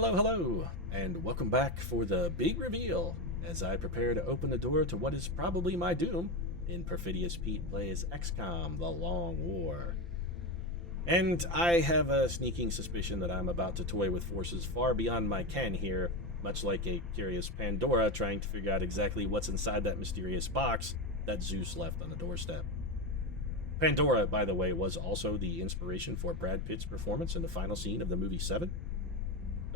Hello, hello, and welcome back for the big reveal as I prepare to open the door to what is probably my doom in Perfidious Pete Plays XCOM: The Long War. And I have a sneaking suspicion that I'm about to toy with forces far beyond my ken here, much like a curious Pandora trying to figure out exactly what's inside that mysterious box that Zeus left on the doorstep. Pandora, by the way, was also the inspiration for Brad Pitt's performance in the final scene of the movie 7.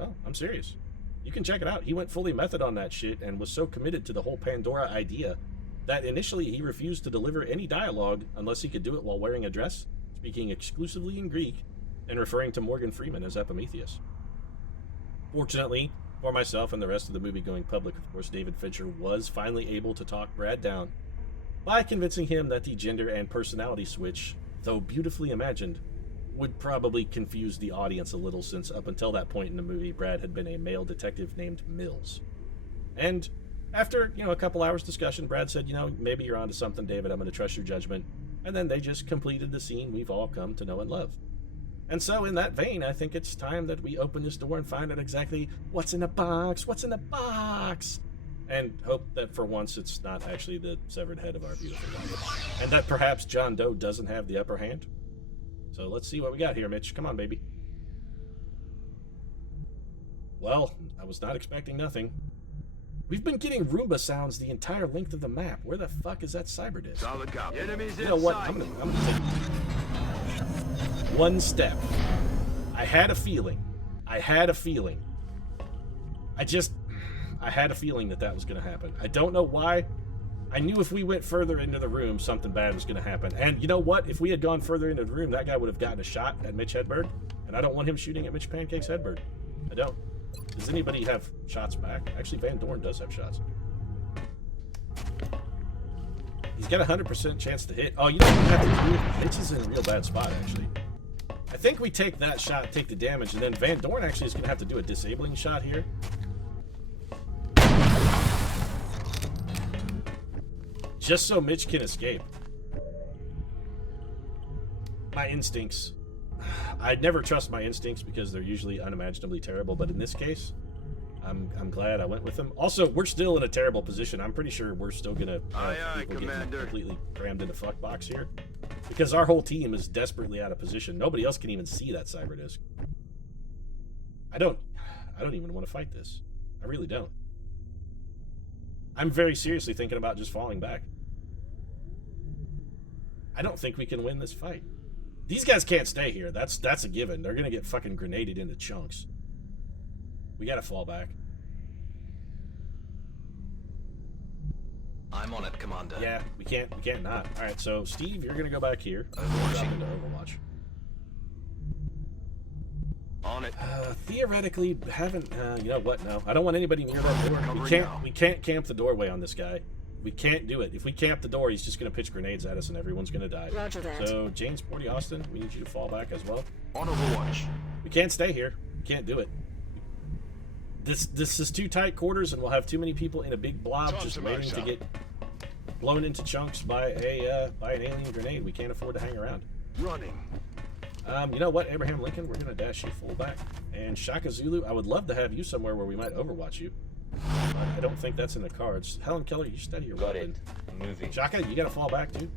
Oh, I'm serious. You can check it out. He went fully method on that shit and was so committed to the whole Pandora idea that initially he refused to deliver any dialogue unless he could do it while wearing a dress, speaking exclusively in Greek, and referring to Morgan Freeman as Epimetheus. Fortunately, for myself and the rest of the movie-going public, of course, David Fincher was finally able to talk Brad down by convincing him that the gender and personality switch, though beautifully imagined, would probably confuse the audience a little, since up until that point in the movie, Brad had been a male detective named Mills. And after, a couple hours discussion, Brad said, maybe you're onto something, David, I'm going to trust your judgment. And then they just completed the scene we've all come to know and love. And so in that vein, I think it's time that we open this door and find out exactly what's in the box, and hope that for once it's not actually the severed head of our beautiful wife, and that perhaps John Doe doesn't have the upper hand. So let's see what we got here, Mitch. Come on, baby. Well, I was not expecting nothing. We've been getting Roomba sounds the entire length of the map. Where the fuck is that cyber disc? Solid copy. Enemies You know what? I'm gonna take one step. I had a feeling. I had a feeling that was going to happen. I don't know why. I knew if we went further into the room, something bad was going to happen. And you know what? If we had gone further into the room, that guy would have gotten a shot at Mitch Hedberg. And I don't want him shooting at Mitch Pancakes Hedberg. I don't. Does anybody have shots back? Actually, Van Dorn does have shots. He's got a 100% chance to hit. Oh, you know what we have to do? Mitch is in a real bad spot, actually. I think we take that shot, take the damage, and then Van Dorn actually is going to have to do a disabling shot here. Just so Mitch can escape. My instincts. I'd never trust my instincts because they're usually unimaginably terrible, but in this case, I'm glad I went with them. Also, we're still in a terrible position. I'm pretty sure we're still gonna people getting completely crammed into fuck box here, because our whole team is desperately out of position. Nobody else can even see that cyber disc. I don't even want to fight this. I really don't. I'm very seriously thinking about just falling back. I don't think we can win this fight. These guys can't stay here. That's a given. They're gonna get fucking grenaded into chunks. We gotta fall back. I'm on it, Commander. Yeah, we can't not. Alright, so Steve, you're gonna go back here. Overwatch. Into Overwatch. On it. Theoretically, you know what? No, I don't want anybody near that door. We can't camp the doorway on this guy. We can't do it. If we camp the door, he's just gonna pitch grenades at us, and everyone's gonna die. Roger that. So James Porty Austin, we need you to fall back as well. On Overwatch. We can't stay here. We can't do it. This is too tight quarters, and we'll have too many people in a big blob just waiting to get blown into chunks by an alien grenade. We can't afford to hang around. Running. You know what, Abraham Lincoln, we're gonna dash you full back. And Shaka Zulu, I would love to have you somewhere where we might overwatch you. I don't think that's in the cards. Helen Keller, you steady your weapon. Moving. Shaka, you gotta fall back, dude.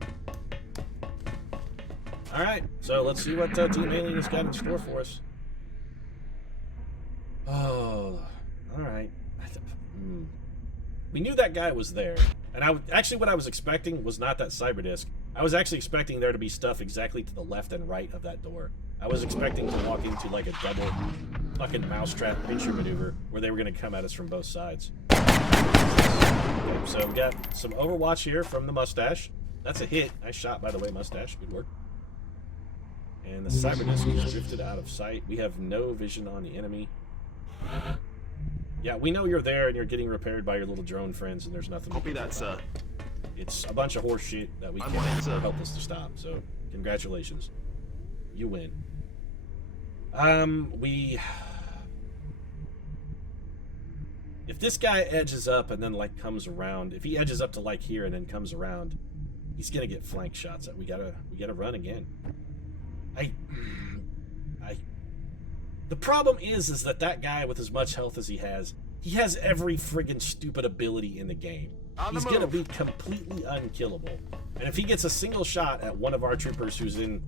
Alright, so let's see what Team Alien has got in store for us. Oh, alright. We knew that guy was there. And actually what I was expecting was not that cyber disc. I was actually expecting there to be stuff exactly to the left and right of that door. I was expecting to walk into like a double fucking mousetrap pincher maneuver where they were going to come at us from both sides. Okay, so we got some Overwatch here from the mustache. That's a hit. Nice shot, by the way, mustache. Good work. And the cyber disc is drifted out of sight. We have no vision on the enemy. Yeah, we know you're there and you're getting repaired by your little drone friends, and there's nothing. Copy that, sir. It's a bunch of horse shit that we can't help us to stop. So, congratulations, you win. If this guy edges up and then like comes around, if he edges up to like here and then comes around, he's gonna get flank shots. We gotta run again. The problem is that guy with as much health as he has every friggin' stupid ability in the game. He's gonna be completely unkillable. And if he gets a single shot at one of our troopers who's in...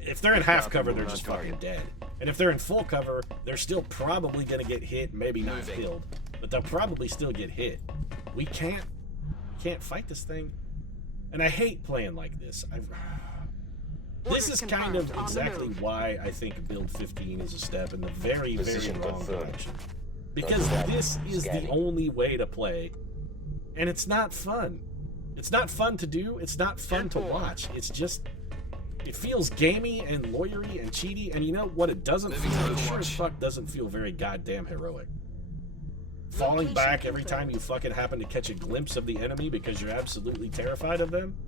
If they're in half cover, they're just fucking dead. And if they're in full cover, they're still probably gonna get hit, maybe not killed. But they'll probably still get hit. We can't fight this thing. And I hate playing like this. This is kind of exactly why I think build 15 is a step in the very, very wrong direction. Because this is the only way to play, and it's not fun. It's not fun to do, it's not fun to watch. It's just, it feels gamey and lawyery and cheaty, and you know what it doesn't feel? It sure as fuck doesn't feel very goddamn heroic. Falling back every time you fucking happen to catch a glimpse of the enemy because you're absolutely terrified of them.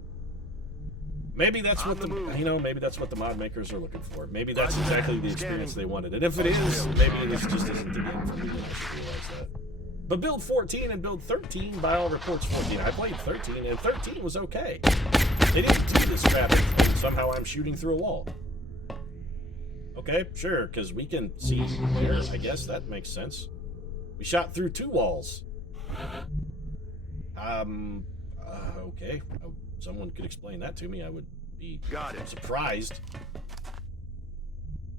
Maybe that's what maybe that's what the mod makers are looking for. Maybe that's exactly the experience they wanted. And if it is, maybe this just isn't the game for me, and I should realize that. But build 14 and build 13, by all reports 14. I played 13, and 13 was okay. They didn't do this crap, and somehow I'm shooting through a wall. Okay, sure, because we can see there. I guess that makes sense. We shot through 2 walls. Okay. Someone could explain that to me. I would be surprised.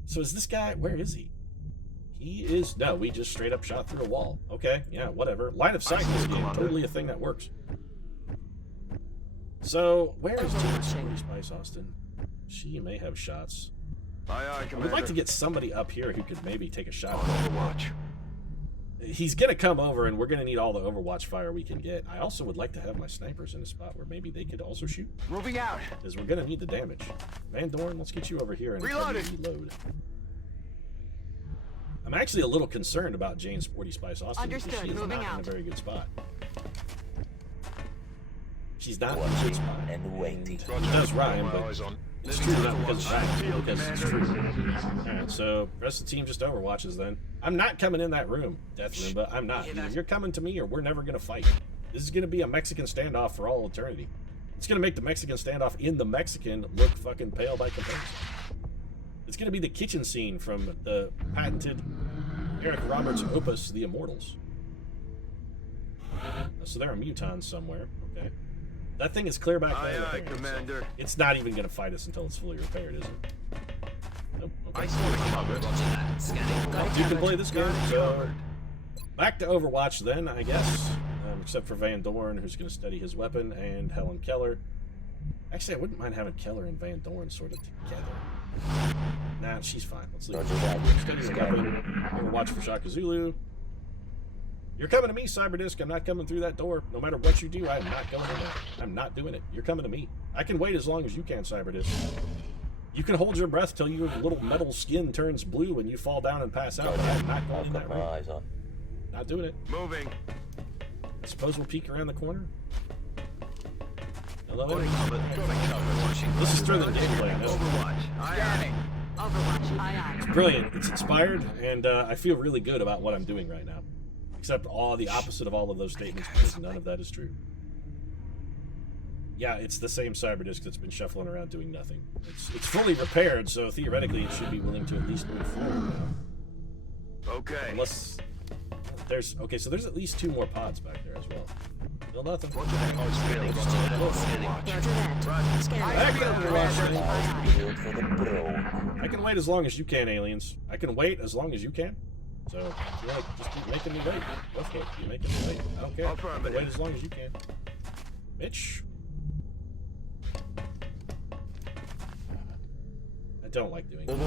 So is this guy... Where is he? He is... No, we just straight up shot through a wall. Okay, yeah, whatever. Line of sight in this game. Totally a thing that works. So, where is James Spice Austin? She may have shots. I would like to get somebody up here who could maybe take a shot. Overwatch. He's gonna come over, and we're gonna need all the Overwatch fire we can get. I also would like to have my snipers in a spot where maybe they could also shoot. Moving out. Because we're gonna need the damage. Van Dorn, let's get you over here and reload. I'm actually a little concerned about Jane Sporty Spice Austin because she is not in a very good spot. She's not in a good spot. And it does rhyme, but it's true not because it rhymes, but because it's true. Alright, so the rest of the team just Overwatches then. I'm not coming in that room, Death Room, but I'm not. Either you're coming to me or we're never going to fight. This is going to be a Mexican standoff for all eternity. It's going to make the Mexican standoff in the Mexican look fucking pale by comparison. It's going to be the kitchen scene from the patented Eric Roberts opus, The Immortals. So there are mutons somewhere. Okay. That thing is clear back there. Aye, Commander. So it's not even going to fight us until it's fully repaired, is it? Nope. Okay. You can play this game, so back to Overwatch then, I guess. Except for Van Dorn, who's going to study his weapon, and Helen Keller. Actually, I wouldn't mind having Keller and Van Dorn sort of together. Nah, she's fine. Let's leave her. Study your weapon. Overwatch for Shaka Zulu. You're coming to me, Cyberdisk. I'm not coming through that door. No matter what you do, I'm not going in there. I'm not doing it. You're coming to me. I can wait as long as you can, Cyberdisk. You can hold your breath till your little metal skin turns blue and you fall down and pass out. But I'm not going in that room. Not doing it. Moving. I suppose we'll peek around the corner. Hello? This is through the gameplay. It's brilliant. It's inspired, and I feel really good about what I'm doing right now. Except all the opposite of all of those statements, because none of that is true. Yeah, it's the same Cyberdisk that's been shuffling around doing nothing. It's fully repaired, so theoretically it should be willing to at least move forward now. Okay. Unless there's so there's at least 2 more pods back there as well. Still nothing. I can wait as long as you can, aliens. I can wait as long as you can. So, if you like, just keep making me wait. Go for it. Keep making me wait. I don't care. I can wait as long as you can. Bitch. I don't like doing this.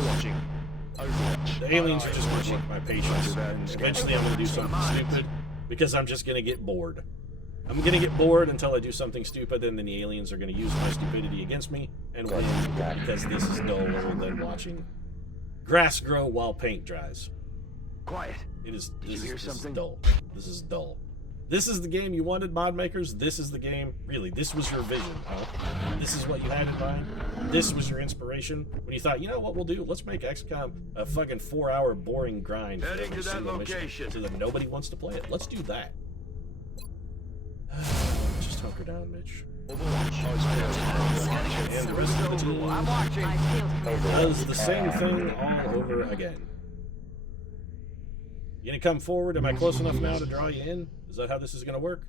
The aliens are just going to work my patience. And eventually I'm going to do something stupid because I'm just going to get bored. I'm going to get bored until I do something stupid, and then the aliens are going to use my stupidity against me and win because this is duller than watching grass grow while paint dries. Quiet. This is dull. This is dull. This is the game you wanted, mod makers. This is the game. Really, this was your vision. This is what you had in mind. This was your inspiration when you thought, you know what we'll do? Let's make XCOM a fucking 4-hour boring grind for every single mission so that nobody wants to play it. Let's do that. Just hunker down, Mitch. And the rest of the team does the same thing all over again. You gonna come forward? Am I close enough now to draw you in? Is that how this is gonna work?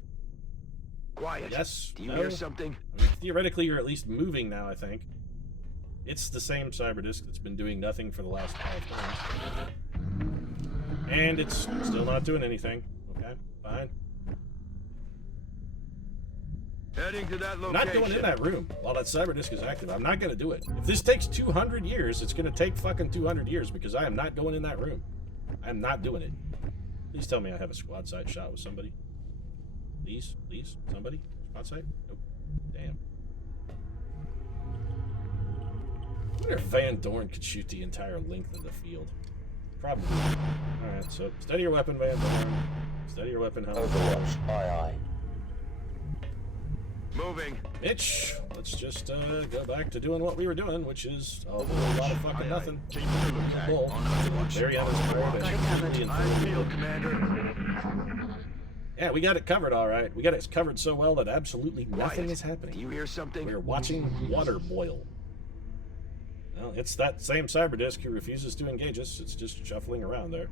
Quiet. Yes. Do you no? hear something? I mean, theoretically, you're at least moving now, I think. It's the same cyberdisk that's been doing nothing for the last 5 times. And it's still not doing anything. Okay, fine. Heading to that I'm location. not going in that room while that cyberdisk is active. I'm not going to do it. If this takes 200 years, it's going to take fucking 200 years because I am not going in that room. I am not doing it. Please tell me I have a squad side shot with somebody. Please, please, somebody? Squad side? Nope. Damn. I wonder if Van Dorn could shoot the entire length of the field. Probably. Alright, so steady your weapon, Van Dorn. Steady your weapon, Helen. Overwatch, aye. Moving. Mitch, let's just go back to doing what we were doing, which is a whole lot of fucking nothing. Keep the lookout. Bull. On Overwatch. Very uninspired and completely I informed. feel, Commander. Yeah, we got it covered all right. We got it covered so well that absolutely nothing Quiet. is Do happening. you hear something? We're watching water boil. Well, it's that same cyberdisk who refuses to engage us. It's just shuffling around there.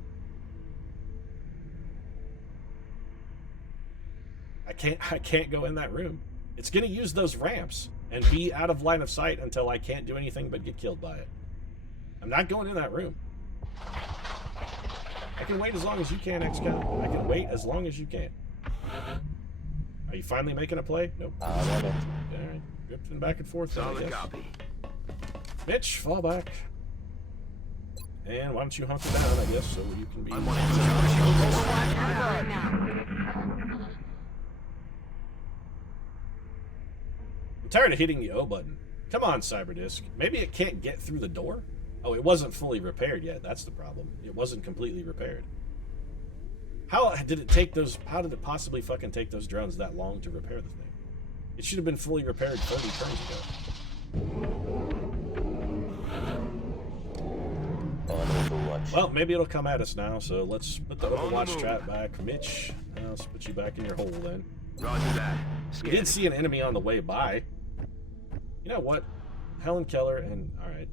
I can't go in that room. It's going to use those ramps and be out of line of sight until I can't do anything but get killed by it. I'm not going in that room. I can wait as long as you can, XCOM. I can wait as long as you can. Are you finally making a play? Nope. I'm on it. Alright. Drifting back and forth, then, I Solid guess. copy. Mitch, fall back. And why don't you hunker down, I guess, so you can be... I'm on it. Right now. I'm tired of hitting the O button. Come on, cyberdisk. Maybe it can't get through the door? Oh, it wasn't fully repaired yet. That's the problem. It wasn't completely repaired. How did it take those... How did it possibly fucking take those drones that long to repair the thing? It should have been fully repaired 30 turns ago. On Overwatch. Well, maybe it'll come at us now, so let's put the I'm on the Overwatch move. trap back. Mitch, let's put you back in your hole then. Roger that. We did see an enemy on the way by. You know what? Helen Keller and... Alright,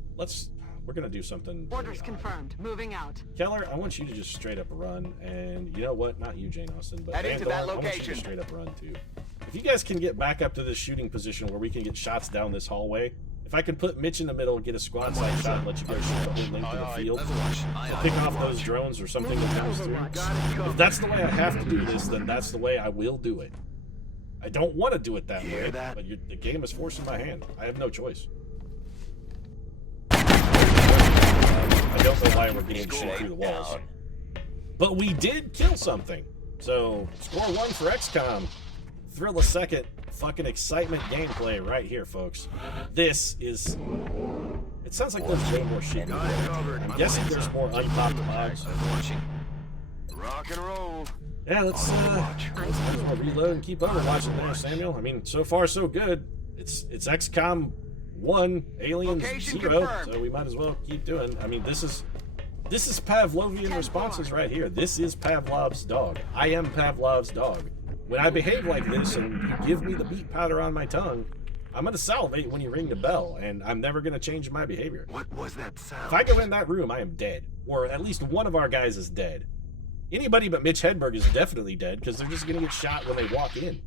we're gonna do something... very Orders odd. confirmed. Moving out. Keller, I want you to just straight up run, and you know what? Not you, Jane Austen, but Heading Van to that Dorn, I want you to location. straight up run too. If you guys can get back up to this shooting position where we can get shots down this hallway, if I can put Mitch in the middle and get a squad side shot and let you guys shoot the whole length of the field, or pick off those drones or something that comes through. If that's the way I have to do this, then that's the way I will do it. I don't want to do it that Hear way, that? but the game is forcing my hand. I have no choice. I don't know why we're getting shit through the walls. Down. But we did kill something. So, score 1 for XCOM. Thrill a second. Fucking excitement gameplay right here, folks. This is... It sounds like there's way more shit. Got it covered. I'm guessing there's more unpopped mods. Rock and roll. Yeah, let's reload and keep overwatching there, Samuel. I mean, so far so good. It's XCOM 1, Aliens Location 0, confirmed. so we might as well keep doing. I mean, this is Pavlovian responses right here. This is Pavlov's dog. I am Pavlov's dog. When I behave like this and you give me the beet powder on my tongue, I'm gonna salivate when you ring the bell, and I'm never gonna change my behavior. What was that sound? If I go in that room, I am dead. Or at least one of our guys is dead. Anybody but Mitch Hedberg is definitely dead, because they're just gonna get shot when they walk in.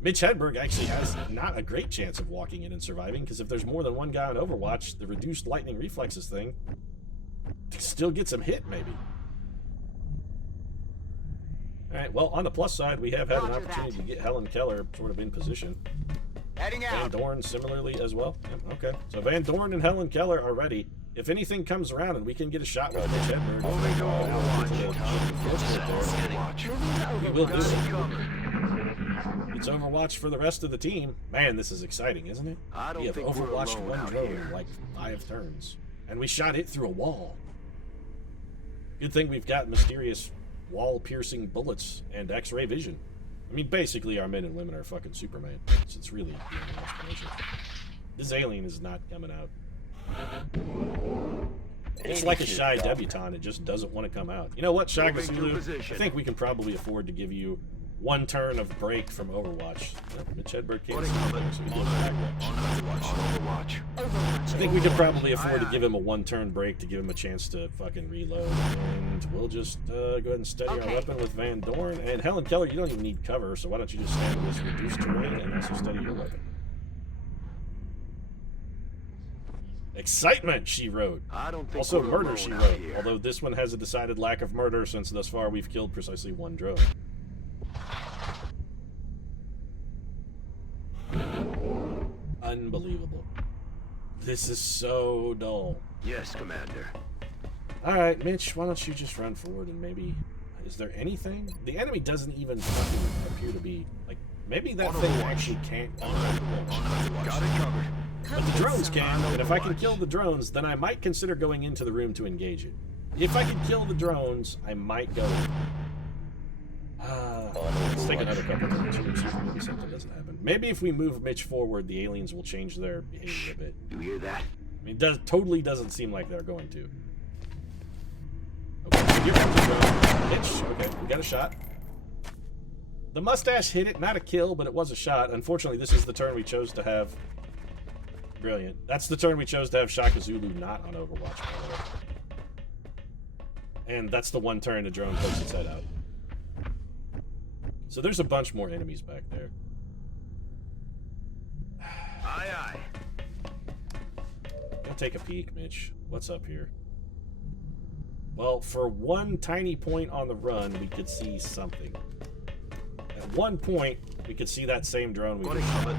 Mitch Hedberg actually has not a great chance of walking in and surviving, because if there's more than one guy on Overwatch, the reduced lightning reflexes thing still gets him hit, maybe. Alright, well, on the plus side, we have had an Roger opportunity that. to get Helen Keller sort of in position. Heading Van out. Dorn similarly as well. Yep, okay. So Van Dorn and Helen Keller are ready. If anything comes around and we can get a shot with Mitch Hedberg, Moving to Overwatch. we will do Got it. it covered. It's Overwatch for the rest of the team. Man, this is exciting, isn't it? I don't We have think we're Overwatched alone one out drone here. in like 5 turns. And we shot it through a wall. Good thing we've got mysterious wall-piercing bullets and X-ray vision. I mean, basically, our men and women are fucking Superman. It's really the only explanation. This alien is not coming out. It's like a shy debutante. It just doesn't want to come out. You know what, Shaka Moving to Zulu? I position. think we can probably afford to give you one turn of break from Overwatch. Nope, Mitch Hedberg can't What see a anything, so he goes back. Overwatch. I think we could probably afford to give him a one-turn break to give him a chance to fucking reload. And we'll just go ahead and steady our weapon with Van Dorn. And Helen Keller, you don't even need cover, so why don't you just stand in this reduced terrain and also steady your weapon. Excitement, she wrote. I don't think Also we're murder, alone she out wrote. here. Although this one has a decided lack of murder since thus far we've killed precisely one drone. Unbelievable. This is so dull. Yes, Commander. Alright, Mitch, why don't you just run forward and maybe... Is there anything? The enemy doesn't even fucking appear to be... Like, maybe that thing actually can't... Got it covered. But the drones can, and if I can kill the drones, then I might consider going into the room to engage it. If I can kill the drones, I might go in. Let's take another couple turns here, see if maybe something doesn't happen. Maybe if we move Mitch forward, the aliens will change their behavior a bit. You hear that? I mean, it totally doesn't seem like they're going to. Okay, you're the drone. Mitch, okay, we got a shot. The mustache hit it, not a kill, but it was a shot. Unfortunately, this is the turn we chose to have. Brilliant. That's the turn we chose to have Shaka Zulu not on Overwatch, by the way. And that's the one turn the drone pokes its head out. So there's a bunch more enemies back there. Aye, aye. Go take a peek, Mitch. What's up here? Well, for one tiny point on the run, we could see something. At one point, we could see that same drone we were shot. On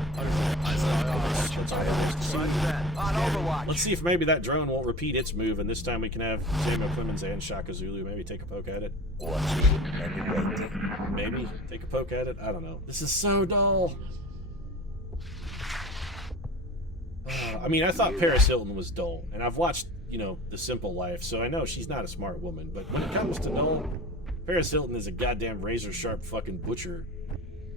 Overwatch. Let's see if maybe that drone won't repeat its move, and this time we can have Samuel Clemens and Shaka Zulu maybe take a poke at it. Watching and waiting. Maybe take a poke at it. I don't know. This is so dull. I mean, I thought Paris Hilton was dull, and I've watched, you know, The Simple Life, so I know she's not a smart woman. But when it comes to dull, Paris Hilton is a goddamn razor-sharp fucking butcher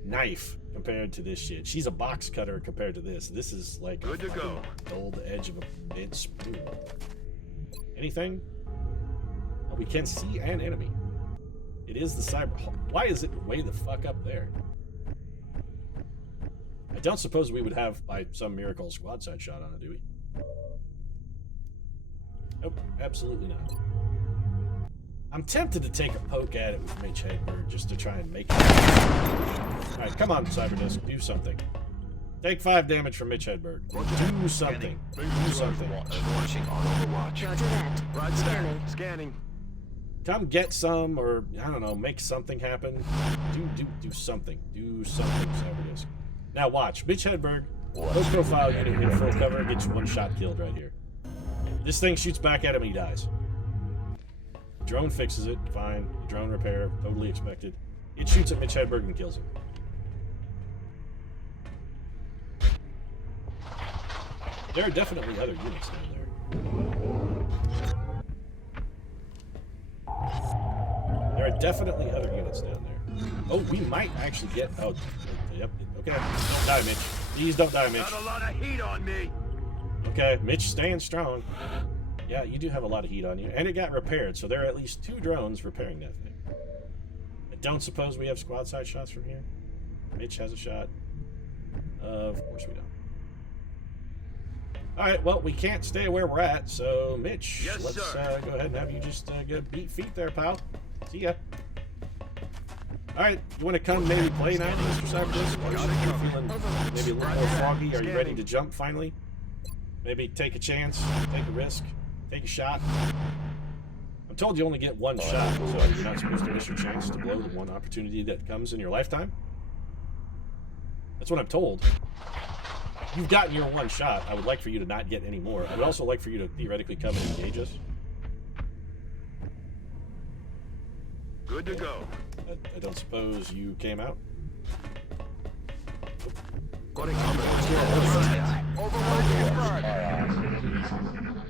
knife compared to this shit. She's a box cutter compared to this. This is like Good to go. dulled edge of a bent spoon. Anything? Oh, we can see an enemy. It is the cyber. Why is it way the fuck up there? I don't suppose we would have, by some miracle, a squad side shot on it, do we? Nope, absolutely not. I'm tempted to take a poke at it with Mitch Hedberg just to try and make it. Alright, come on, Cyberdisk, do something. Take 5 damage from Mitch Hedberg. Do something. Do something. Watching on Overwatch. Roger that. Roger Scanning. that. Scanning. Come get some, or, I don't know, make something happen. Do something. Do something, Cyberdisk. Now watch. Mitch Hedberg, low profile unit in full cover, gets one shot killed right here. This thing shoots back at him and he dies. Drone fixes it, fine. Drone repair, totally expected. It shoots at Mitch Hedberg and kills him. There are definitely other units down there. There are definitely other units down there. Oh, we might actually get... Oh, yep. Okay. Don't die, Mitch. Please don't die, Mitch. Got a lot of heat on me. Okay, Mitch staying strong. Yeah, you do have a lot of heat on you. And it got repaired, so there are at least 2 drones repairing that thing. I don't suppose we have squad side shots from here. Mitch has a shot. Of course we don't. Alright, well, we can't stay where we're at, so Mitch, Yes, let's sir. go ahead and have you just go beat feet there, pal. See ya. Alright, you want to come maybe play now, Mr. Cyberdisk? Or are you feeling maybe a little more foggy? Are you ready to jump finally? Maybe take a chance, take a risk, take a shot. I'm told you only get one shot, so you're not supposed to miss your chance to blow the one opportunity that comes in your lifetime. That's what I'm told. You've gotten your one shot. I would like for you to not get any more. I would also like for you to theoretically come and engage us. Good to go. I don't suppose you came out? Got it covered. Overwatch confirmed.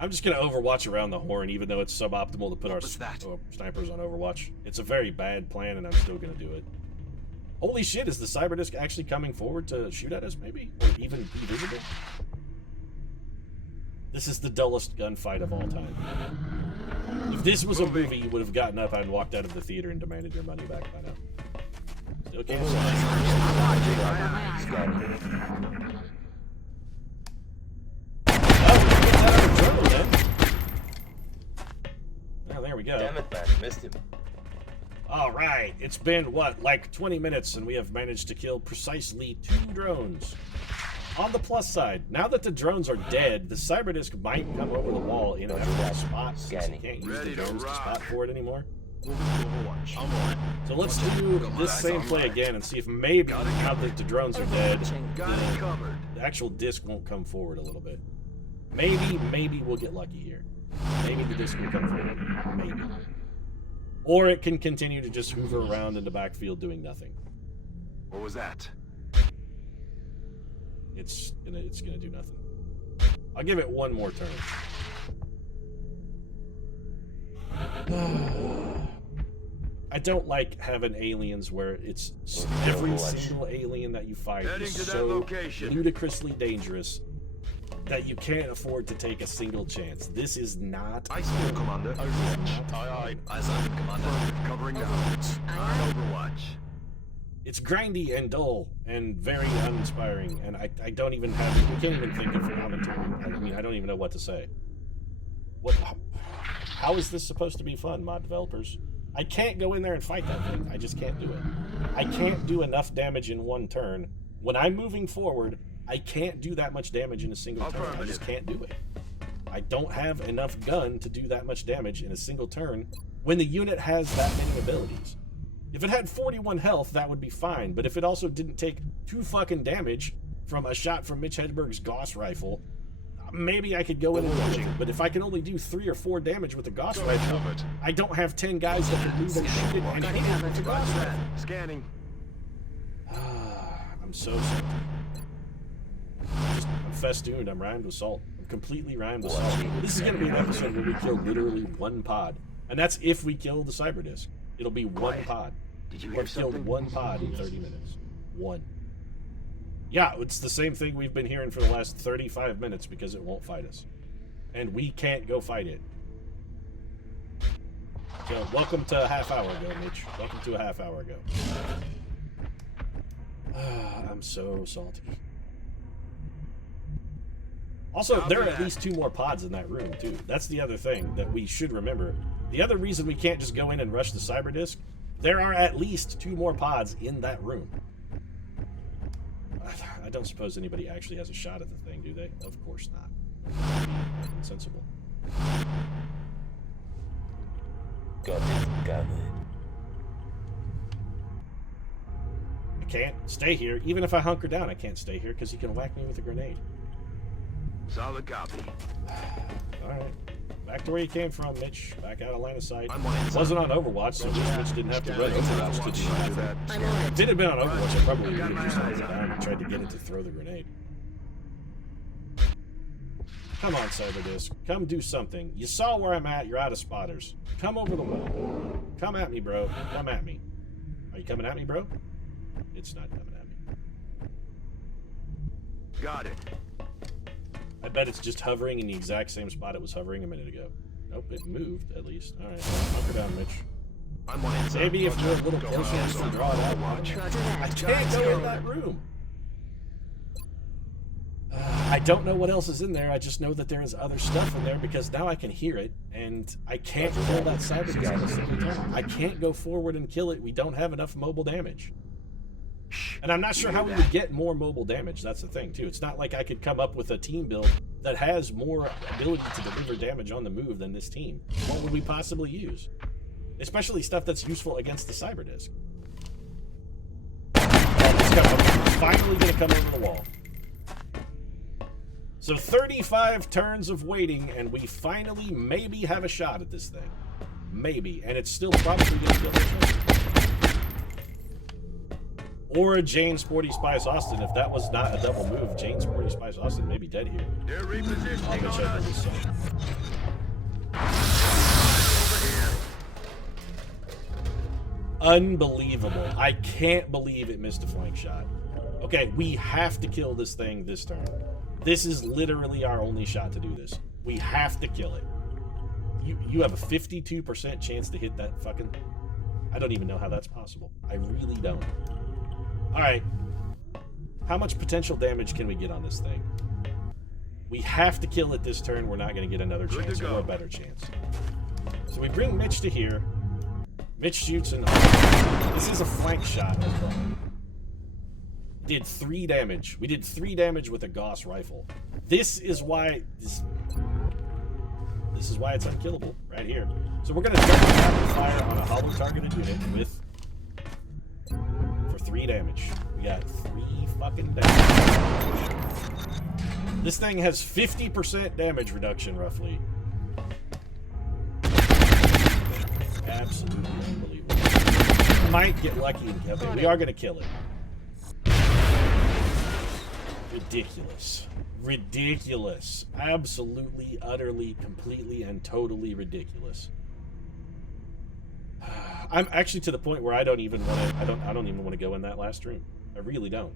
I'm just going to Overwatch around the horn, even though it's suboptimal to put our was that? snipers on Overwatch. It's a very bad plan, and I'm still going to do it. Holy shit, is the Cyberdisk actually coming forward to shoot at us, maybe? Or even be visible? This is the dullest gunfight of all time. If this was a movie, you would have gotten up and walked out of the theater and demanded your money back by now. Still can't I'm watching. My eyes. Scanning. Oh, we get that out of trouble then. Oh, there we go. Damn it, man. Missed him. All right, it's been, what, like 20 minutes, and we have managed to kill precisely 2 drones. On the plus side, now that the drones are dead, the Cyberdisk might come over the wall in an effort spot, since you can't use the drones to spot for it anymore. So let's do this same play again and see if maybe, now that the drones are dead, the actual disc won't come forward a little bit. Maybe we'll get lucky here. Maybe the disc will come forward. Maybe. Or it can continue to just hoover around in the backfield doing nothing. What was that? It's gonna do nothing. I'll give it one more turn. I don't like having aliens where it's every single alien that you fight Heading is to that so location. ludicrously dangerous that you can't afford to take a single chance. This is not. I see you, Commander. Overwatch. Aye, as I'm Commander. Covering now. On Overwatch. It's grindy and dull and very uninspiring, and I don't even have. We can't even think of commentary. I mean, I don't even know what to say. How is this supposed to be fun, mod developers? I can't go in there and fight that thing. I just can't do it. I can't do enough damage in one turn. When I'm moving forward, I can't do that much damage in a single turn. I just can't do it. I don't have enough gun to do that much damage in a single turn when the unit has that many abilities. If it had 41 health, that would be fine, but if it also didn't take 2 fucking damage from a shot from Mitch Hedberg's Gauss rifle, maybe I could go in and do it. But if I can only do 3 or 4 damage with the Gauss rifle, I don't have 10 guys that can move and shoot it and hit it with the Gauss rifle. Scanning. I'm so salty. I'm festooned. I'm rhymed with salt. I'm completely rhymed with salt. This is going to be an episode where we kill literally 1 pod. And that's if we kill the Cyberdisk. It'll be 1 pod. Did you hear We've killed something? 1 pod in 30 minutes. 1. Yeah, it's the same thing we've been hearing for the last 35 minutes because it won't fight us. And we can't go fight it. So, welcome to a half hour ago, Mitch. Welcome to a half hour ago. I'm so salty. Also, there are at least 2 more pods in that room, too. That's the other thing that we should remember. The other reason we can't just go in and rush the Cyberdisk, there are at least 2 more pods in that room. I don't suppose anybody actually has a shot at the thing, do they? Of course not. Insensible. Got it. Got it. I can't stay here. Even if I hunker down, I can't stay here because he can whack me with a grenade. Solid copy. Alright. Back to where you came from, Mitch. Back out of line of sight. I'm on it. Wasn't on Overwatch, so Mitch didn't have to run Overwatch to do that. I'm on If it. it had been on Overwatch, I probably would Got have my just held eyes it on down and tried to get it to throw the grenade. Come on, Cyberdisk. Come do something. You saw where I'm at. You're out of spotters. Come over the wall. Come at me, bro. Come at me. Are you coming at me, bro? It's not coming at me. Got it. I bet it's just hovering in the exact same spot it was hovering a minute ago. Nope, it moved, at least. Alright, hunker down, Mitch. I'm on it. Maybe if you're a little Go closer, on, you go can on. draw it out. Watch. Roger I that. can't go in that room. I don't know what else is in there. I just know that there is other stuff in there because now I can hear it, and I can't kill that Cyberdisk in a single turn. I can't go forward and kill it. We don't have enough mobile damage. And I'm not sure how we would get more mobile damage. That's the thing, too. It's not like I could come up with a team build that has more ability to deliver damage on the move than this team. What would we possibly use? Especially stuff that's useful against the Cyberdisk. It's finally going to come over the wall. So 35 turns of waiting, and we finally maybe have a shot at this thing. Maybe. And it's still probably going to kill this thing. Or a Jane Sporty Spice Austin. If that was not a double move, Jane Sporty Spice Austin may be dead here. They're I'll repositioning go on check us. this song. Over here. Unbelievable. I can't believe it missed a flank shot. Okay, we have to kill this thing this turn. This is literally our only shot to do this. We have to kill it. You have a 52% chance to hit that fucking... I don't even know how that's possible. I really don't. Alright. How much potential damage can we get on this thing? We have to kill it this turn. We're not going to get another chance or a better chance. So we bring Mitch to here. Mitch shoots and... This is a flank shot as well. Did 3 damage. We did 3 damage with a Gauss rifle. This is why... This is why it's unkillable, right here. So we're going to double rapid fire on a hollow targeted unit with... For 3 damage. We got 3 fucking damage. This thing has 50% damage reduction, roughly. Absolutely unbelievable. Might get lucky and kill it. We are going to kill it. Ridiculous. Ridiculous. Absolutely, utterly, completely, and totally ridiculous. I'm actually to the point where I don't even want to. I don't even want to go in that last room. I really don't.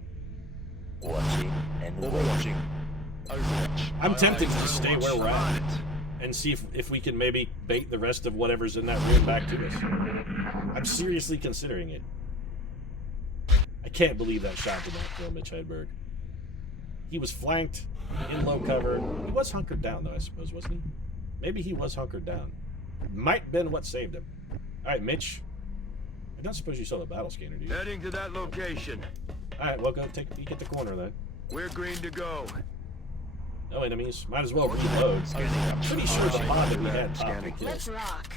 Watching and Overwatching. Overwatch. I'm tempted to just stay Overwatch. where we're at and see if we can maybe bait the rest of whatever's in that room back to us. I'm seriously considering it. I can't believe that shot did not kill Mitch Hedberg. He was flanked, in low cover. He was hunkered down, though, I suppose, wasn't he? Maybe he was hunkered down. Might have been what saved him. All right, Mitch. I don't suppose you saw the battle scanner, do you? Heading to that location. All right, well, go take a peek at the corner, then. We're green to go. No enemies. Might as well reload. I'm pretty sure the pod that we had popped and Let's killed. rock.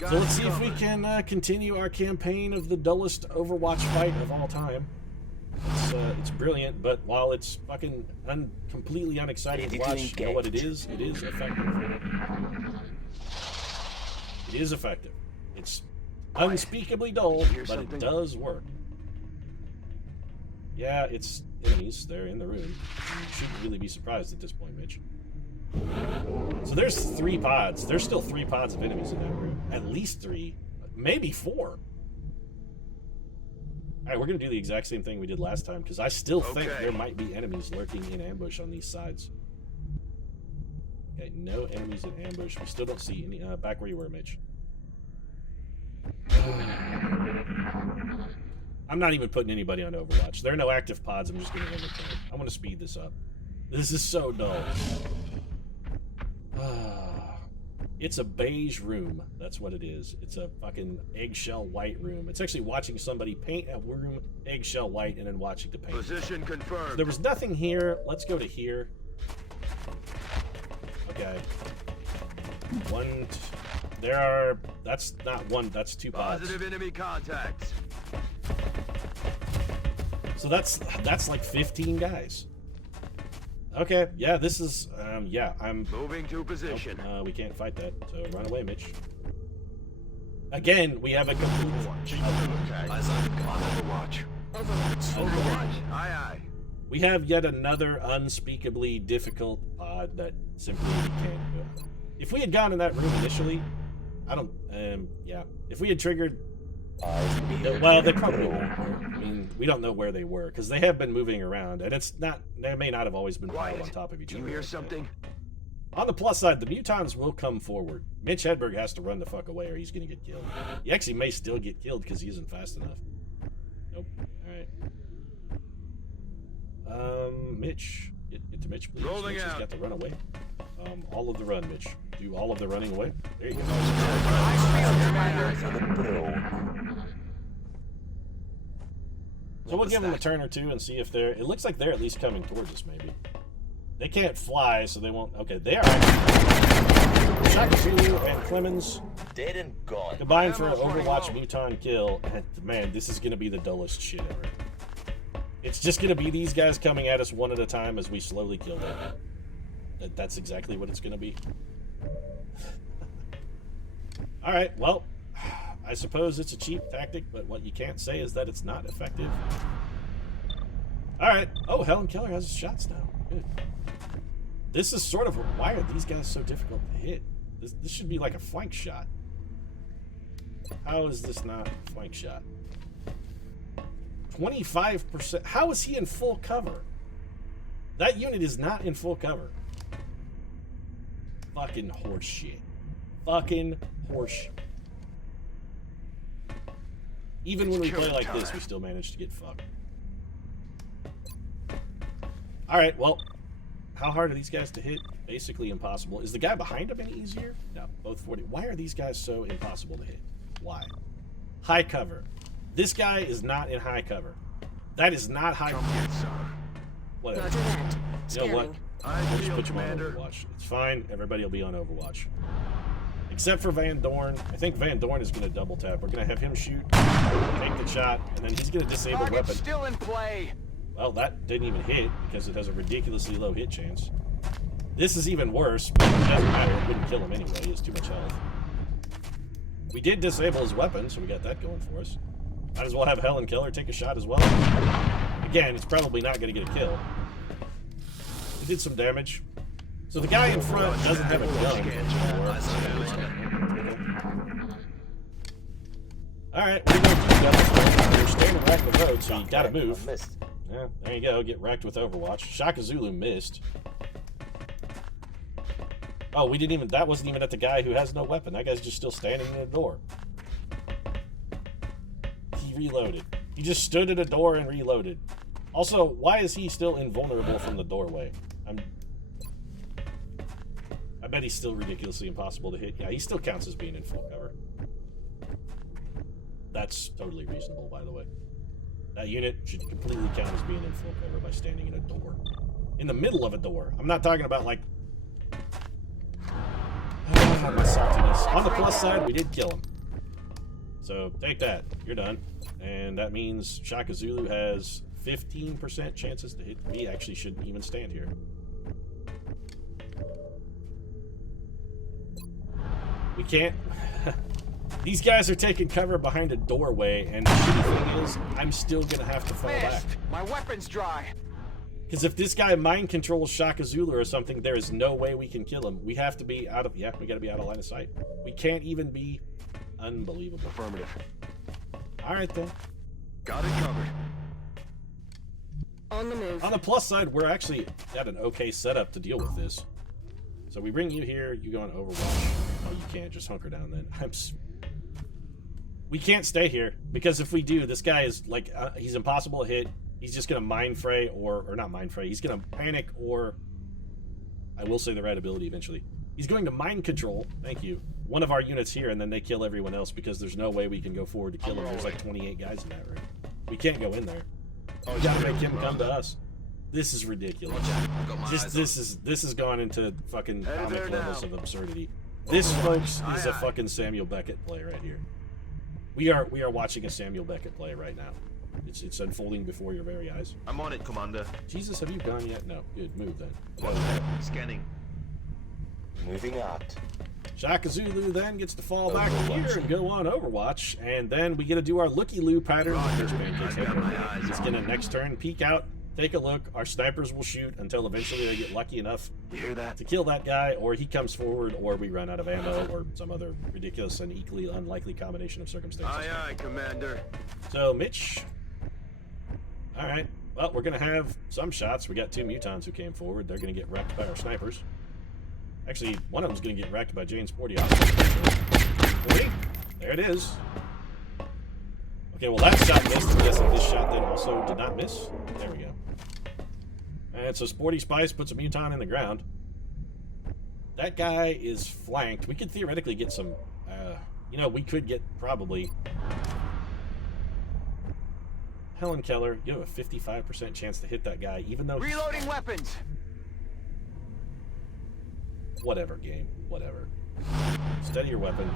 So let's see if we can continue our campaign of the dullest Overwatch fight of all time. It's brilliant, but while it's fucking completely unexciting to watch, you know what it is? It is effective. It is effective. It's unspeakably dull, but it does work. Yeah, it's enemies. They're in the room. You shouldn't really be surprised at this point, Mitch. So there's 3 pods. There's still 3 pods of enemies in that room. At least 3. Maybe 4. Alright, we're going to do the exact same thing we did last time, because I still think there might be enemies lurking in ambush on these sides. Okay, no enemies in ambush. We still don't see any... back where you were, Mitch. I'm not even putting anybody on Overwatch. There are no active pods. I'm just going to end the turn. I want to speed this up. This is so dull. It's a beige room. That's what it is. It's a fucking eggshell white room. It's actually watching somebody paint a room eggshell white and then watching the paint. Position confirmed. There was nothing here. Let's go to here. Okay. There are... That's not 1. That's 2 pods. Positive enemy contacts. So that's like 15 guys. Okay, yeah, this is, yeah, I'm... Moving to position. Nope, we can't fight that, so run away, Mitch. Again, we have a complete... Eyes on Overwatch. Overwatch. Aye, aye. We have yet another unspeakably difficult pod that simply we can't do. If we had gone in that room initially, I don't, yeah. If we had triggered... well, they probably weren't. I mean, we don't know where they were, because they have been moving around, and it's not... They may not have always been piled on top of each other. You hear something? On the plus side, the mutons will come forward. Mitch Hedberg has to run the fuck away or he's going to get killed. He actually may still get killed because he isn't fast enough. Nope. Alright. Mitch. Get to Mitch, please. Rolling Mitch has out. got to run away. All of the run, Mitch. Do all of the running away. There you go. So we'll give them a turn or two and see if they're... It looks like they're at least coming towards us, maybe. They can't fly, so they won't... Okay, they are actually... Shaka and Clemens Dead and gone. combined for an Overwatch Muton kill. And man, this is going to be the dullest shit ever. It's just going to be these guys coming at us one at a time as we slowly kill them. That's exactly what it's going to be. Alright, well... I suppose it's a cheap tactic, but what you can't say is that it's not effective. Alright. Oh, Helen Keller has shots now. Good. This is sort of... Why are these guys so difficult to hit? This should be like a flank shot. How is this not a flank shot? 25%. How is he in full cover? That unit is not in full cover. Fucking horseshit. Fucking horseshit. Even when we play like this, we still manage to get fucked. Alright, well, how hard are these guys to hit? Basically impossible. Is the guy behind him any easier? No, both 40. Why are these guys so impossible to hit? Why? High cover. This guy is not in high cover. That is not high cover. Whatever. You know what? We'll just put you on Overwatch. It's fine. Everybody will be on Overwatch. Except for Van Dorn. I think Van Dorn is going to double tap. We're going to have him shoot, take the shot, and then he's going to disable weapon. Still in play. Well, that didn't even hit because it has a ridiculously low hit chance. This is even worse, but it doesn't matter. It wouldn't kill him anyway. He has too much health. We did disable his weapon, so we got that going for us. Might as well have Helen Keller take a shot as well. Again, it's probably not going to get a kill. It did some damage. So the guy in front doesn't have a gun anymore. Alright, we're going to keep that. You're standing right in the road, so you gotta move. Yeah, there you go, get wrecked with Overwatch. Shaka Zulu missed. Oh, we didn't even, that wasn't even at the guy who has no weapon. That guy's just still standing in the door. He reloaded. He just stood at a door and reloaded. Also, why is he still invulnerable from the doorway? I bet he's still ridiculously impossible to hit. Yeah, he still counts as being in full cover. That's totally reasonable, by the way. That unit should completely count as being in full cover by standing in a door. In the middle of a door. I'm not talking about, like... my saltiness. On the plus side, we did kill him. So, take that. You're done. And that means Shaka Zulu has 15% chances to hit. We actually shouldn't even stand here. We can't. These guys are taking cover behind a doorway, and the shitty thing is, I'm still gonna have to fall back. My weapon's dry. Because if this guy mind controls Shaka Zulu or something, there is no way we can kill him. We have to be out of. Yeah, we gotta be out of line of sight. We can't even be. Unbelievable. Affirmative. All right then. Got it covered. On the move. On the plus side, we're actually at an okay setup to deal with this. So we bring you here, you go on Overwatch. Oh, you can't, just hunker down then. We can't stay here, because if we do, this guy is, like, he's impossible to hit. He's just gonna mind fray, or not mind fray, he's gonna panic, or... I will say the right ability eventually. He's going to mind control, thank you, one of our units here, and then they kill everyone else, because there's no way we can go forward to kill him. There's like 28 guys in that room. We can't go in there. We gotta make him come to us. This is ridiculous. This has gone into fucking comic levels of absurdity. This, folks, is a fucking Samuel Beckett play right here. We are watching a Samuel Beckett play right now. It's unfolding before your very eyes. I'm on it, Commander. Jesus, have you gone yet? No. Good, move then. Scanning. Moving out. Shaka Zulu then gets to fall back here and go on Overwatch, and then we get to do our looky-loo pattern. He's gonna next turn peek out, take a look. Our snipers will shoot until eventually they get lucky enough to kill that guy, or he comes forward, or we run out of ammo, or some other ridiculous and equally unlikely combination of circumstances. Aye, aye, Commander. So, Mitch. Alright. Well, we're going to have some shots. We got 2 mutons who came forward. They're going to get wrecked by our snipers. Actually, one of them's going to get wrecked by Jane's 40. There it is. Okay, well that shot missed. I'm guessing this shot then also did not miss. There we go. And so Sporty Spice puts a muton in the ground. That guy is flanked. We could theoretically get some... you know, we could get probably... Helen Keller, you have a 55% chance to hit that guy, even though... Reloading weapons! Whatever, game. Whatever. Steady your weapon.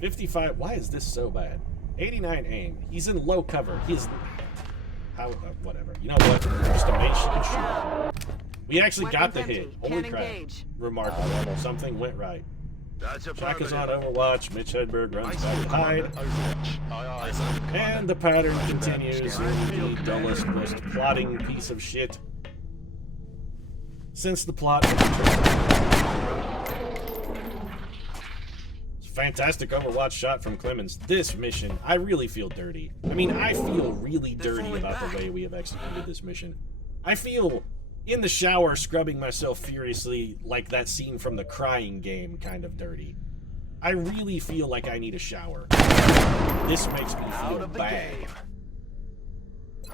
55... Why is this so bad? 89 aim. He's in low cover. He's... How... whatever. You know what? Just a mage she can shoot. We actually got the hit. Holy crap. Remarkable. Something went right. Shaka's on Overwatch. Mitch Hedberg runs back to hide. And the pattern continues in the dullest, most plotting piece of shit since the plot of the fantastic Overwatch shot from Clemens. This mission, I really feel dirty. I mean, I feel really dirty about the way we have executed this mission. I feel in the shower scrubbing myself furiously like that scene from the Crying Game kind of dirty. I really feel like I need a shower. This makes me Out feel of the bad. game.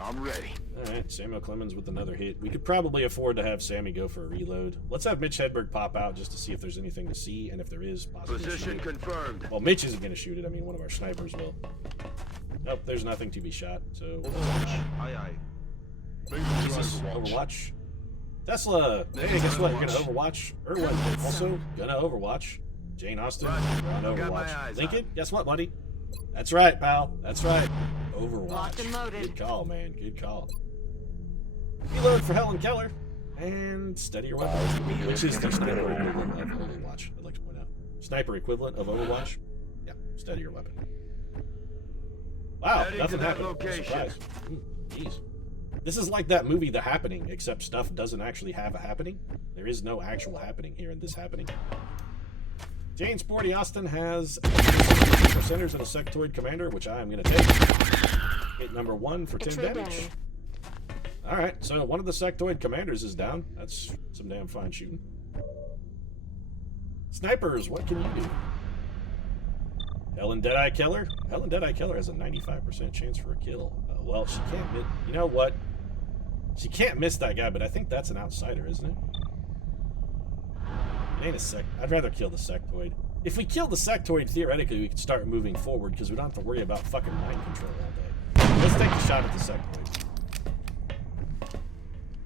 I'm ready. Alright, Samuel Clemens with another hit. We could probably afford to have Sammy go for a reload. Let's have Mitch Hedberg pop out just to see if there's anything to see, and if there is, possibly Position shoot. confirmed. Well, Mitch isn't going to shoot it. I mean, one of our snipers will. Nope, there's nothing to be shot, so... Aye, aye. Jesus, Overwatch. Tesla! Hey, guess what? You're going to Overwatch. Irwin, also going to Overwatch. Jane Austen, you're on Got my Overwatch. eyes Lincoln, guess what, buddy? That's right, pal. That's right. Overwatch. Locked and loaded. Good call, man. Good call. Reload for Helen Keller. And steady your weapon. Which is the sniper equivalent of Overwatch, I'd like to point out. Sniper equivalent of Overwatch? Yeah, steady your weapon. Wow, Heading nothing to that happened. location. Surprise. Jeez. This is like that movie, The Happening, except stuff doesn't actually have a happening. There is no actual happening here in this happening. Jane Sporty Austin has percenters and a sectoid commander, which I am going to take. Hit number 1 for 10 damage. Alright, so one of the sectoid commanders is down. That's some damn fine shooting. Snipers, what can you do? Helen Deadeye Keller? Helen Deadeye Keller has a 95% chance for a kill. Well, she can't miss. You know what? She can't miss that guy, but I think that's an outsider, isn't it? It ain't a sec. I'd rather kill the sectoid. If we kill the sectoid, theoretically, we can start moving forward because we don't have to worry about fucking mind control all day. Let's take a shot at the sectoid.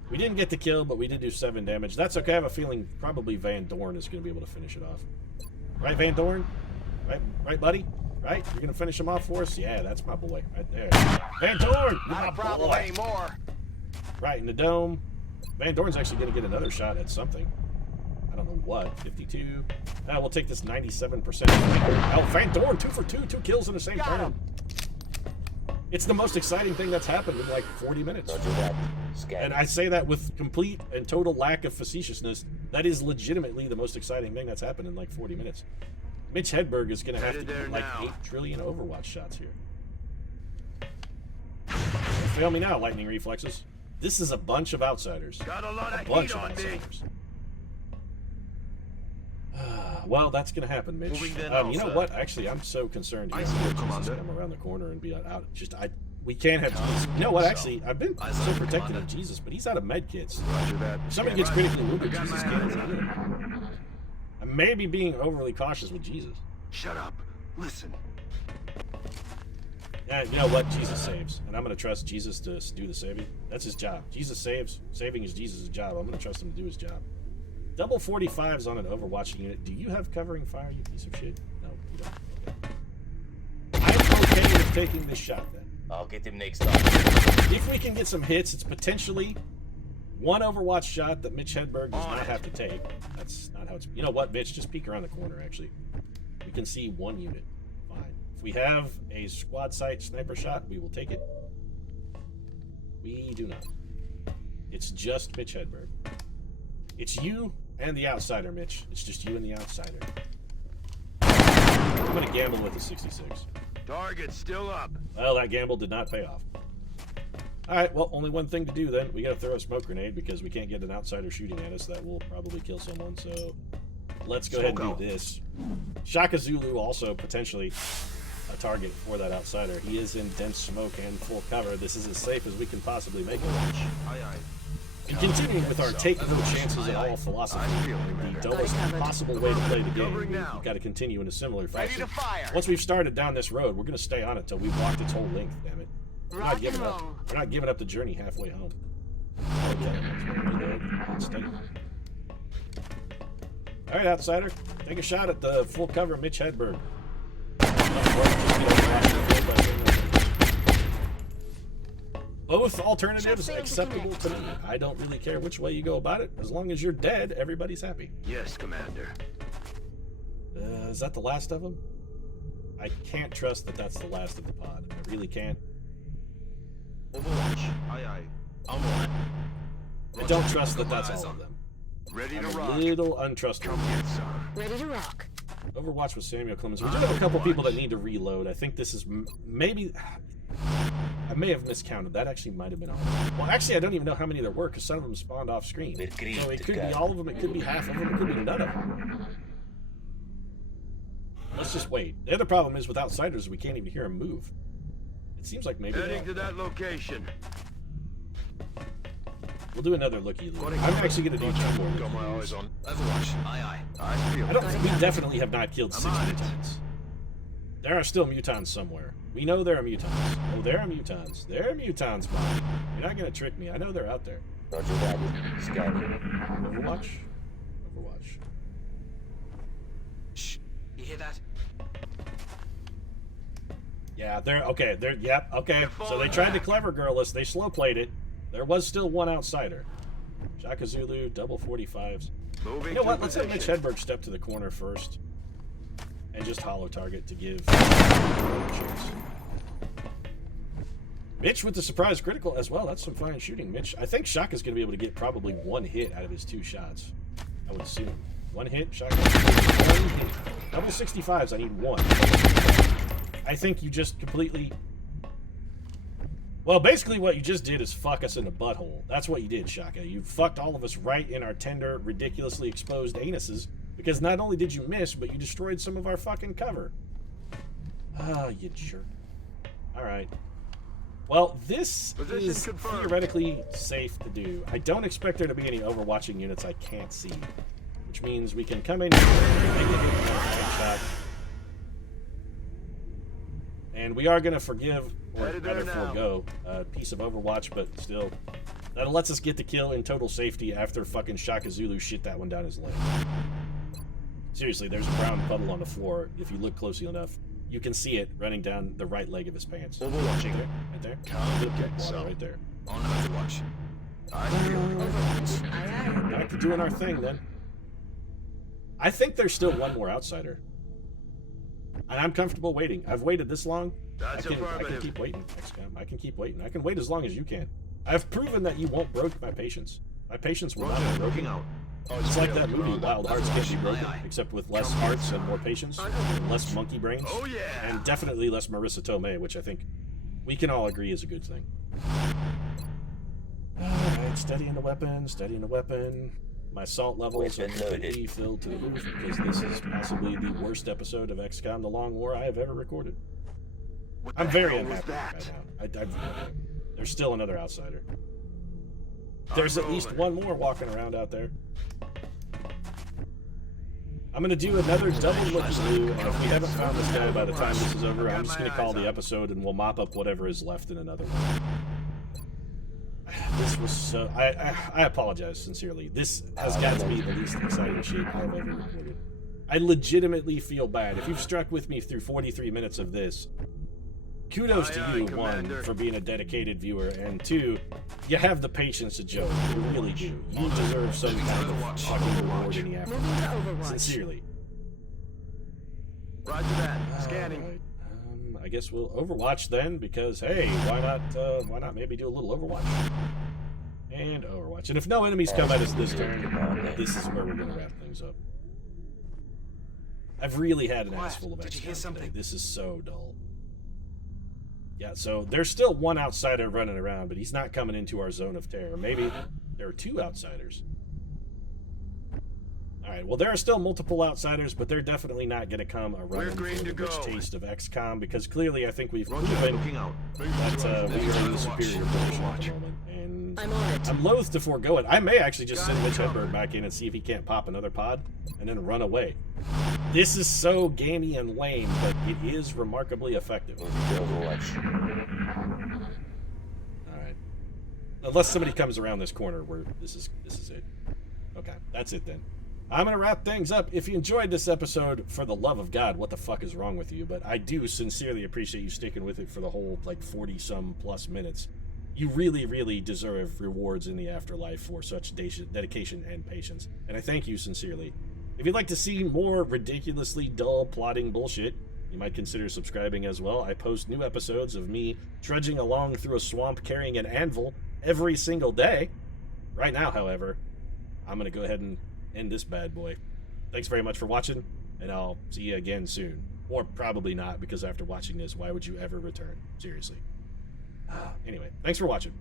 We didn't get the kill, but we did do 7 damage. That's okay. I have a feeling probably Van Dorn is going to be able to finish it off. Right, Van Dorn? Right, buddy? Right? You're going to finish him off for us? Yeah, that's my boy. Right there. Van Dorn! Not a problem boy. anymore. Right in the dome. Van Dorn's actually going to get another shot at something. I don't know what. 52. We'll take this 97%. Oh, Van Dorn, 2 for 2. 2 kills in the same turn. It's the most exciting thing that's happened in like 40 minutes. And I say that with complete and total lack of facetiousness. That is legitimately the most exciting thing that's happened in like 40 minutes. Mitch Hedberg is going to have to get like 8 trillion Overwatch shots here. Don't fail me now, lightning reflexes. This is a bunch of outsiders. Got a lot of bunch heat of on me. outsiders. Well, that's going to happen, Mitch. Moving then You know also. what? Actually, I'm so concerned. I He's see going you, to Commander. come around the corner and be out. We can't have Jesus. You know what? Actually, I've been I so see you, protected Commander. of Jesus, but he's out of med kits. Roger that. If somebody gets critically wounded, Got Jesus my can't eyes heal on him. I may be being overly cautious with Jesus. Shut up. Listen. Yeah, you know what? Jesus saves. And I'm going to trust Jesus to do the saving. That's his job. Jesus saves. Saving is Jesus' job. I'm going to trust him to do his job. Double 45s on an Overwatch unit. Do you have covering fire, you piece of shit? No, you don't. Okay. I'm okay with taking this shot, then. I'll get him next time. If we can get some hits, it's potentially one Overwatch shot that Mitch Hedberg does not have to take. That's not how it's... You know what, Mitch? Just peek around the corner, actually. We can see one unit. Fine. If we have a squad sight sniper shot, we will take it. We do not. It's just Mitch Hedberg. It's you and the outsider, Mitch. It's just you and the outsider. I'm going to gamble with a 66. Target still up. Well, that gamble did not pay off. Alright, well, only one thing to do then. We gotta throw a smoke grenade because we can't get an outsider shooting at us. That will probably kill someone, so let's go ahead and do this. Shaka Zulu also potentially a target for that outsider. He is in dense smoke and full cover. This is as safe as we can possibly make it. Aye, aye. And continuing with our take no chances at all philosophy, the dullest possible way to play the game, we've got to continue in a similar Ready fashion. to fire. Once we've started down this road, we're going to stay on it till we've walked its whole length, damn it. We're not Rock giving and up. roll. We're not giving up the journey halfway home. Okay, let's steady. All right, outsider, take a shot at the full cover Mitch Hedberg. Both alternatives acceptable to me. I don't really care which way you go about it. As long as you're dead, everybody's happy. Yes, Commander. Is that the last of them? I can't trust that that's the last of the pod. I really can't. Overwatch. Aye, aye. I'm on. I don't trust that that's all of them. Ready I'm to a rock. little untrustworthy. Come get some. Ready to rock. Overwatch with Samuel Clemens. We do have a couple people that need to reload. I think this is maybe... I may have miscounted. That actually might have been all. Well, actually, I don't even know how many there were because some of them spawned off screen. So it could be all of them. It could be half of them. It could be none of them. let's just wait. The other problem is with outsiders, we can't even hear them move. It seems like maybe Heading to that location. we'll do another looky. I'm actually going to do two more. Got my eyes on. Overwatch. Aye, I I don't think we definitely have not killed 6 mutants. There are still mutants somewhere. We know there are mutants. Oh, there are mutants. There are mutants, Bob. You're not going to trick me. I know they're out there. Roger that. Scanning. Overwatch? Overwatch. Shh. You hear that? Yeah, they're okay. They're yep. Okay, so they tried to clever girl us. They slow played it. There was still one outsider. Shaka Zulu, double 45s. Moving You know to what? Let's have Mitch position. Hedberg step to the corner first, and just hollow target to give a chance. Mitch with the surprise critical as well. That's some fine shooting, Mitch. I think Shaka's going to be able to get probably one hit out of his 2 shots. I would assume. One hit, Shaka. One hit. Double 65s, I need one. I think you just completely... Well, basically what you just did is fuck us in the butthole. That's what you did, Shaka. You fucked all of us right in our tender, ridiculously exposed anuses, because not only did you miss, but you destroyed some of our fucking cover. Ah, you jerk. Alright. Well, this Position is confirmed. theoretically safe to do. I don't expect there to be any overwatching units I can't see, which means we can come in here, make a headshot, and we are going to forgive, or Headed there rather now. forego, a piece of Overwatch, but still, that lets us get the kill in total safety after fucking Shaka Zulu shit that one down his leg. Seriously, there's a brown puddle on the floor. If you look closely enough, you can see it running down the right leg of his pants. Overwatching. Right there. Can't Little get water some. right there. On Overwatch. I feel it. Overwatch. Back to doing our thing, then. I think there's still one more outsider. And I'm comfortable waiting. I've waited this long. That's I can affirmative. keep waiting, XCOM. I can keep waiting. I can wait as long as you can. I've proven that you won't broke my patience. My patience will not be Roger, broken. looking out. Oh, It's like that you're movie, on Wild Hearts Can't Be Broken, Aye, aye. except with less hearts and more patience, and less monkey brains, Oh yeah. and definitely less Marissa Tomei, which I think we can all agree is a good thing. Alright, steadying the weapon, steadying the weapon. My salt levels are Weapon loaded. completely filled to the roof because this is possibly the worst episode of XCOM The Long War I have ever recorded. What I'm the very hell was unhappy that? right now. There's still another outsider. There's I'm at least rolling. one more walking around out there. I'm going to do another double look through, and if we haven't found this guy by the time this is over, I'm just going to call the episode and we'll mop up whatever is left in another one. This was so... I apologize sincerely. This has got to be the least exciting shit I've ever recorded. I legitimately feel bad. If you've stuck with me through 43 minutes of this, kudos to Aye, you, aye, one, Commander. for being a dedicated viewer, and two, you have the patience to joke. You really do. You deserve some kind of fucking reward in the Moving to afterlife. Overwatch. Sincerely. Roger that. Scanning. Alright, I guess we'll Overwatch then, because hey, why not maybe do a little Overwatch? And Overwatch. And if no enemies come at us this turn, this is where we're gonna wrap things up. I've really had an ass full of Did you hear XCOM today. something? This is so dull. Yeah, so there's still one outsider running around, but he's not coming into our zone of terror. Maybe there are 2 outsiders. Alright, well, there are still multiple outsiders, but they're definitely not going to come around for green the to rich go. taste of XCOM, because clearly I think we've Roger, proven looking out. that we are in the superior position at the moment. And I'm on it. I'm loath to forego it. I may actually just send Got it Mitch covered. Hedberg back in and see if he can't pop another pod, and then run away. This is so gamey and lame, but it is remarkably effective. Moving to Overwatch. Alright. Unless somebody comes around this corner where this is it. Okay, that's it then. I'm gonna wrap things up. If you enjoyed this episode, for the love of God, what the fuck is wrong with you? But I do sincerely appreciate you sticking with it for the whole, like, 40-some plus minutes. You really, really deserve rewards in the afterlife for such dedication and patience. And I thank you sincerely. If you'd like to see more ridiculously dull plotting bullshit, you might consider subscribing as well. I post new episodes of me trudging along through a swamp carrying an anvil every single day. Right now, however, I'm going to go ahead and end this bad boy. Thanks very much for watching, and I'll see you again soon. Or probably not, because after watching this, why would you ever return? Seriously. Anyway, thanks for watching.